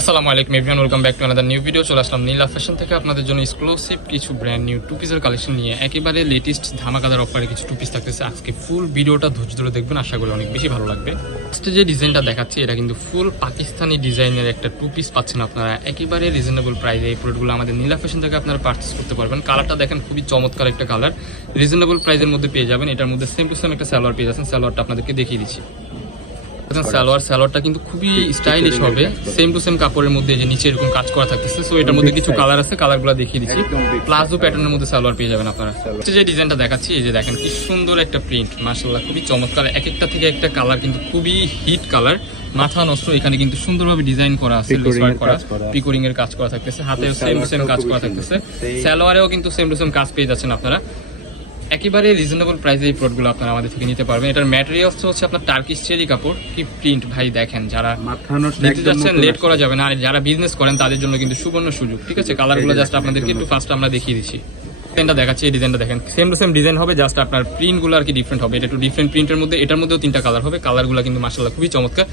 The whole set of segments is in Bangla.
আসসালামু আলাইকুম everyone, welcome back to another new video. চলে আসলাম নীলা ফ্যাশন থেকে আপনাদের জন্য এক্সক্লুসিভ কিছু ব্র্যান্ড নিউ টু পিসের কালেকশন নিয়ে। একেবারে লেটেস্ট ধামাকাদার অফারে কিছু টু পিস থাকতেছে। আজকে ফুল ভিডিওটা ধৈর্য ধরে দেখবেন, আশা করি অনেক বেশি ভালো লাগবে। ফার্স্টে যে ডিজাইনটা দেখাচ্ছি এটা কিন্তু ফুল পাকিস্তানি ডিজাইনের একটা টু পিস পাচ্ছেন আপনারা একেবারে রিজনেবল প্রাইসে। এই প্রোডাক্টগুলো আমাদের নীলা ফ্যাশন থেকে আপনারা পারচেস করতে পারবেন। কালারটা দেখেন, খুবই চমৎকার একটা কালার, রিজনেবল প্রাইসের মধ্যে পেয়ে যাবেন। এটার মধ্যে সেম টু সেম একটা সালোয়ার পেয়ে যাচ্ছেন। সালোয়ারটা আপনাদেরকে দেখিয়ে দিচ্ছি। সালোয়ারটা কিন্তু খুবই স্টাইলিশ হবে, সেম টু সেম কাপড়ের মধ্যে যে নিচে এরকম কাজ করা থাকতেছে। সো এটার মধ্যে কিছু কালার আছে, কালারগুলো দেখিয়ে দিচ্ছি। প্লাজো প্যাটার্নের মধ্যে সালোয়ার পেয়ে যাবেন আপনারা। যে ডিজাইনটা দেখাচ্ছি, এই যে দেখেন কি সুন্দর একটা প্রিন্ট, মাশাআল্লাহ খুবই চমৎকার। এক একটা থেকে একটা কালার কিন্তু খুবই হিট কালার, মাথা নষ্ট। এখানে কিন্তু সুন্দরভাবে ডিজাইন করা আছে, পিকোরিং এর কাজ করা থাকতেছে, হাতেও সেম টু সেম কাজ করা থাকতেছে, সালোয়ারেও কিন্তু সেম টু সেম কাজ পেয়ে যাচ্ছেন আপনারা। একেবারে রিজনেবল প্রাইসে এই প্রোডাক্টগুলো আপনারা আমাদের থেকে নিতে পারবেন। এটার ম্যাটেরিয়ালস হচ্ছে আপনার টার্কিশ চেরি কাপড়। কি প্রিন্ট ভাই দেখেন, যারা নিতে যাচ্ছেন লেট করা যাবে না, আর যারা বিজনেস করেন তাদের জন্য কিন্তু সুবর্ণ সুযোগ। ঠিক আছে, কালারগুলো জাস্ট আপনাদেরকে একটু ফার্স্ট আমরা দেখিয়ে দিচ্ছি। ডিজাইনটা দেখাচ্ছি, এই ডিজাইনটা দেখেন, সেম টু সেম ডিজাইন হবে, জাস্ট আপনার প্রিন্টগুলো আর কি ডিফারেন্ট হবে। এটা একটু ডিফারেন্ট প্রিন্টের মধ্যে, এটার মধ্যেও তিনটা কালার হবে। কালারগুলো কিন্তু মাশাআল্লাহ খুবই চমৎকার,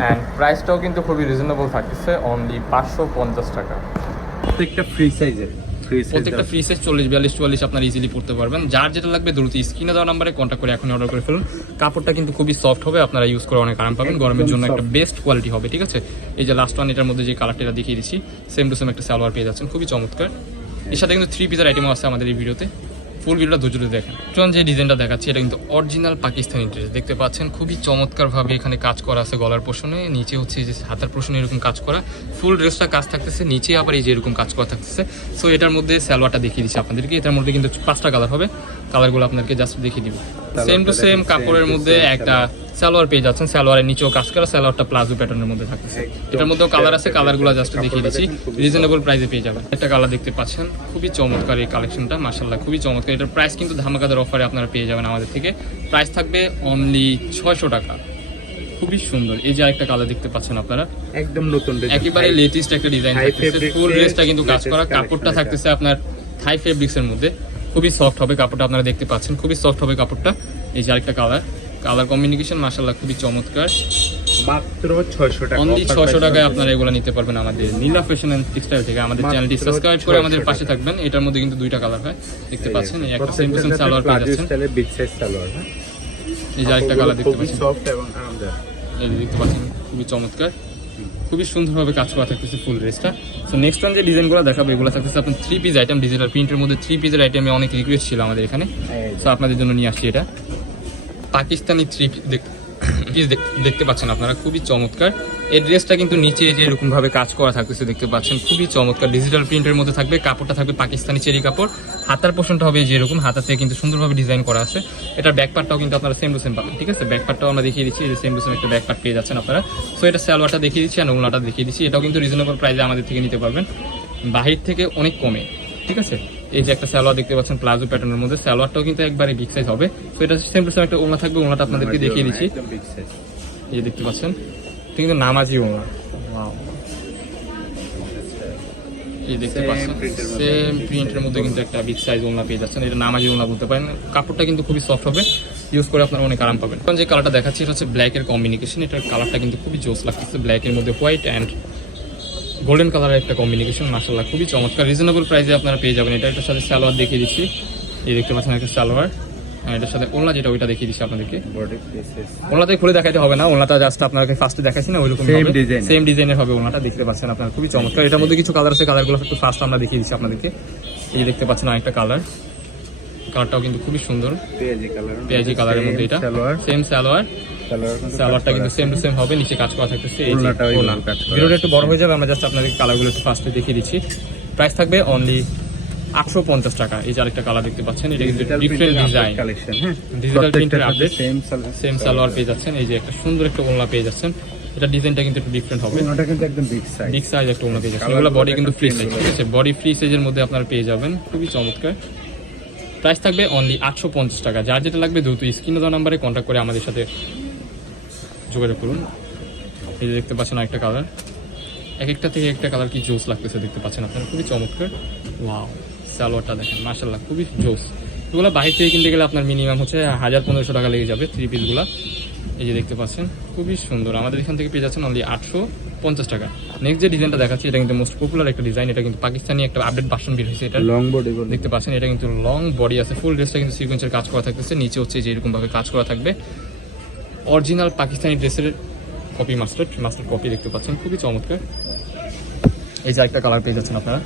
অ্যান্ড প্রাইসটাও কিন্তু খুবই রিজনেবল থাকতেছে, অনলি 550 টাকা। প্রত্যেকটা ফ্রি সাইজের, প্রত্যেকটা ফ্রি সাইজ 40, 42, 44 আপনারা ইজিলি পড়তে পারবেন। যার যেটা লাগবে দ্রুত স্ক্রিনে দেওয়া নাম্বারে কন্ট্যাক্ট করে এখন অর্ডার করে ফেলুন। কাপড়টা কিন্তু খুবই সফট হবে, আপনারা ইউজ করে অনেক আরাম পাবেন। গরমের জন্য একটা বেস্ট কোয়ালিটি হবে। ঠিক আছে, এই যে লাস্ট ওয়ান, এটার মধ্যে যে কালারটা দেখিয়ে দিচ্ছি, সেম টু সেম একটা সালোয়ার পেয়ে যাচ্ছেন, খুবই চমৎকার। এর সাথে কিন্তু 3 পিসের আইটেমও আছে আমাদের এই ভিডিওতে। ফুল ভিডিওটা ধৈর্য ধরে দেখেন। যে ডিজাইনটা দেখাচ্ছি এটা কিন্তু অরিজিনাল পাকিস্তানি ড্রেস, দেখতে পাচ্ছেন খুবই চমৎকার ভাবে এখানে কাজ করা আছে গলার পোর্শনে, নিচে হচ্ছে যে হাতের পোর্শনে এরকম কাজ করা। ফুল ড্রেসটা কাজ থাকতেছে, নিচে আবার এই যে এরকম কাজ করা থাকতেছে। সো এটার মধ্যে সালোয়ারটা দেখিয়ে দিচ্ছি আপনাদেরকে। এটার মধ্যে কিন্তু 5টা কালার হবে, কালারগুলো আপনাদেরকে জাস্ট দেখিয়ে দিব। সেম টু সেম কাপড়ের মধ্যে একটা সালোয়ার পেয়ে যাচ্ছেন, সালোয়ারের নিচেও কাজ করা, সালোয়ারটা প্লাজো প্যাটার্নের মধ্যে থাকতেছে। এটার মধ্যেও কালার আছে, কালারগুলো জাস্ট দেখিয়ে দিচ্ছি। রিজনেবল প্রাইসে পেয়ে যাবেন। একটা কালার দেখতে পাচ্ছেন, খুবই চমৎকার এই কালেকশনটা, মাশাআল্লাহ খুবই চমৎকার। এটার প্রাইস কিন্তু ধামাকাদার অফারে আপনারা পেয়ে যাবেন আমাদের থেকে। প্রাইস থাকবে অনলি 600 টাকা। খুবই সুন্দর। এই যে আরেকটা কালার দেখতে পাচ্ছেন আপনারা, একদম নতুন একেবারে লেটেস্ট একটা ডিজাইন থাকতেছে। ফুল ড্রেসটা কিন্তু কাজ করা, কাপড়টা থাকতেছে আপনার থাই ফেব্রিক্স এর মধ্যে, খুবই সফট হবে কাপড়টা, আপনারা দেখতে পাচ্ছেন খুবই সফট হবে কাপড়টা। এই যে আরেকটা কালার কম্বিনেশন মাশাআল্লাহ খুবই চমৎকার। মাত্র 600 টাকা, অনলি 600 টাকায় আপনারা এগুলো নিতে পারবেন আমাদের নীলা ফ্যাশন এন্ড টেক্সটাইল থেকে। আমাদের চ্যানেলটি সাবস্ক্রাইব করে আমাদের পাশে থাকবেন। এটার মধ্যে কিন্তু 2টা কালার হয়, দেখতে পাচ্ছেন। এই একটা সেম টু সেম সালোয়ার পেয়ে যাচ্ছেন, বিগ সাইজ সালোয়ার। এই যে আরেকটা কালার দেখতে পাচ্ছেন, সফট এবং আরামদায়ক। এই দেখতে পাচ্ছেন খুবই চমৎকার, খুবই সুন্দরভাবে কাজ করা থাকতেছে ফুল ড্রেসটা। সো নেক্সট ওয়ান যে ডিজাইনগুলো দেখাবো, এগুলো থাকতেছে আপনার 3 পিস আইটেম, ডিজিটাল প্রিন্টের মধ্যে 3 পিসের আইটেমে অনেক রিকোয়েস্ট ছিল আমাদের এখানে। সো আপনাদের জন্য নিয়ে আসছি এটা পাকিস্তানি 3 পিস দেখতে পাচ্ছেন আপনারা, খুবই চমৎকার। এই ড্রেসটা কিন্তু নিচে যে এরকম ভাবে কাজ করা থাকতেছে, দেখতে পাচ্ছেন খুবই চমৎকার। ডিজিটাল প্রিন্টের মধ্যে থাকবে, কাপড়টা থাকবে পাকিস্তানি চেরি কাপড়, হাতার পোর্শনটা হবে যে এরকম, হাতাতে কিন্তু সুন্দরভাবে ডিজাইন করা আছে। এটার ব্যাক পার্টটাও কিন্তু আপনারা সেম টু সেম পাবেন। ঠিক আছে, ব্যাক পার্টটাও আমরা দেখিয়ে দিচ্ছি, যে সেম টু সেম একটা ব্যাক পার্ট পেয়ে যাচ্ছেন আপনারা। সো এটা সালোয়ারটা দেখিয়ে দিচ্ছি আর ওড়নাটা দেখিয়ে দিচ্ছি। এটাও কিন্তু রিজনেবল প্রাইসে আমাদের থেকে নিতে পারবেন, বাহির থেকে অনেক কমে। ঠিক আছে, এই যে একটা সালোয়ার দেখতে পাচ্ছেন প্লাজো প্যাটার্নের মধ্যে, সালোয়ারটাও কিন্তু একবারে বিগ সাইজ হবে। সো এটা সেম টু সেম একটা ওড়না থাকবে, ওড়নাটা আপনাদেরকে দেখিয়ে দিচ্ছি। এই দেখতে পাচ্ছেন, কিন্তু নামাজি ওড়না, এই দেখতে পাচ্ছেন সেম প্রিন্টের মধ্যে কিন্তু একটা বিগ সাইজ ওড়না পেয়ে যাচ্ছেন। এটা নামাজি ওড়না বলতে পারেন। কাপড়টা কিন্তু খুবই সফট হবে, ইউজ করে আপনারা অনেক আরাম পাবেন। যে কালারটা দেখাচ্ছি এটা হচ্ছে ব্ল্যাক এর কম্বিনেশন। এটার কালারটা কিন্তু খুবই জোস লাগতেছে, ব্ল্যাক এর মধ্যে হোয়াইট অ্যান্ড গোল্ডেন কালারের একটা কম্বিনেশন, মাশাআল্লাহ খুবই চমৎকার। রিজনেবল প্রাইসে আপনারা পেয়ে যাবেন। এটার সাথে সালোয়ার দেখিয়ে দিচ্ছি, এই দেখতে পাচ্ছেন একটা সালোয়ার, এটার সাথে ওড়না যেটা ওইটা দেখিয়ে দিচ্ছি আপনাদেরকে। ওড়নাতে খুলে দেখাতে হবে না, ওড়নাটা জাস্ট আপনাকে ফার্স্টে দেখাচ্ছি না, ওইরকম সেম ডিজাইনের হবে ওড়নাটা, দেখতে পাচ্ছেন আপনারা খুবই চমৎকার। এটার মধ্যে কিছু কালার আছে, কালারগুলো একটু ফার্স্ট আমরা দেখিয়ে দিচ্ছি আপনাদেরকে। এই দেখতে পাচ্ছেন আরেকটা কালারটাও কিন্তু খুবই সুন্দর, পেঁয়াজি কালারের মধ্যে। এটা সেম সালোয়ারটা কিন্তু সেম টু সেম হবে, নিচে কাজ করা থাকতেছে। ভিডিওটা একটু বড় হয়ে যাবে, আমরা জাস্ট আপনাদের কালারগুলো একটু ফার্স্টে দেখিয়ে দিচ্ছি। প্রাইস থাকবে অনলি 850 টাকা। এই যে আরেকটা কালার দেখতে পাচ্ছেন, এটা কিন্তু ডিফারেন্ট ডিজাইন, ডিজিটাল প্রিন্টের আপডেট, সেম সালোয়ার পেয়ে যাচ্ছেন। এই যে একটা সুন্দর একটা ওড়না পেয়ে যাচ্ছেন, এটা ডিজাইনটা কিন্তু একটু ডিফারেন্ট হবে, ওটা কিন্তু একদম বিগ সাইজ একটা ওড়না পেয়ে যাচ্ছেন। এগুলো বডি কিন্তু ফ্রি সাইজ, ঠিক আছে, বডি ফ্রি সাইজের মধ্যে আপনারা পেয়ে যাবেন, খুবই চমৎকার। প্রাইস থাকবে অনলি 850 টাকা। যার যেটা লাগবে দ্রুত স্ক্রিনে দেওয়া নাম্বারে কন্ট্যাক্ট করে আমাদের সাথে যোগাযোগ করুন। এই যে দেখতে পাচ্ছেন আরেকটা কালার, এক একটা থেকে একটা কালার কি জোস লাগতেছে, দেখতে পাচ্ছেন আপনারা, খুবই চমৎকার। ওয়াও, সালোয়ারটা দেখেন মাশাআল্লাহ খুবই জোস। এগুলো বাহির থেকে কিনতে গেলে আপনার মিনিমাম হচ্ছে 1000-1500 টাকা লেগে যাবে 3 পিসগুলো। এই যে দেখতে পাচ্ছেন খুবই সুন্দর, আমাদের এখান থেকে পেয়ে যাচ্ছেন অনলি 850 50 টাকা। নেক্সট যে ডিজাইনটা দেখাচ্ছি এটা কিন্তু মোস্ট পপুলার একটা ডিজাইন, এটা কিন্তু পাকিস্তানি একটা আপডেট ভার্সন বের হয়েছে। এটা লং বডি বলে দেখতে পাচ্ছেন, এটা কিন্তু লং বডি আছে, ফুল ড্রেসটা কিন্তু সিকোয়েন্সের কাজ করা থাকতেছে, নিচে হচ্ছে যে এরকম ভাবে কাজ করা থাকবে। অরিজিনাল পাকিস্তানি ড্রেসের কপি, মাস্টার্ড কপি দেখতে পাচ্ছেন, খুবই চমৎকার। এই যে একটা কালার পেয়ে যাচ্ছেন আপনারা,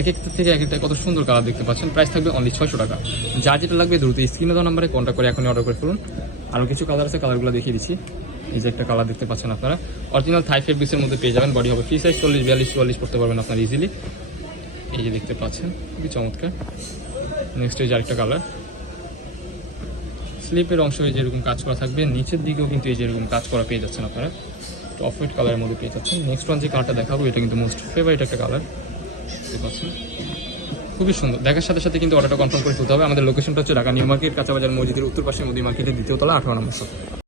এক একটা থেকে এক একটা কত সুন্দর কালার দেখতে পাচ্ছেন। প্রাইস থাকবে অনলি 600 টাকা। যার যেটা লাগবে দ্রুত স্ক্রিনে দেওয়া নাম্বারে কন্ট্যাক্ট করে এখনই অর্ডার করে ফেলুন। আরও কিছু কালার আছে, কালারগুলো দেখিয়ে দিচ্ছি। এই যে একটা কালার দেখতে পাচ্ছেন আপনারা, অরিজিনাল থাই ফেব্রিক্সের মধ্যে পেয়ে যাবেন। বডি হবে ফ্রি সাইজ, 40, 42, 44 পড়তে পারবেন আপনারা ইজিলি। এই যে দেখতে পাচ্ছেন, খুবই চমৎকার। নেক্সট এই যে আরেকটা কালার, স্লিপের অংশ এই যেরকম কাজ করা থাকবে, নিচের দিকেও কিন্তু এই যেরকম কাজ করা পেয়ে যাচ্ছেন আপনারা, অফ হোয়াইট কালারের মধ্যে পেয়ে যাচ্ছেন। নেক্সট ওয়ান যে কালারটা দেখাবো এটা কিন্তু মোস্ট ফেভারিট একটা কালার দেখতে পাচ্ছেন, খুবই সুন্দর। দেখার সাথে সাথে কিন্তু অর্ডারটা কনফার্ম করে ফেলতে হবে। আমাদের লোকেশনটা হচ্ছে ঢাকা নিউ মার্কেট, কাঁচাবাজার মসজিদের উত্তর পাশে, মোদি মার্কেটের দ্বিতীয় তলা, 18 নম্বর।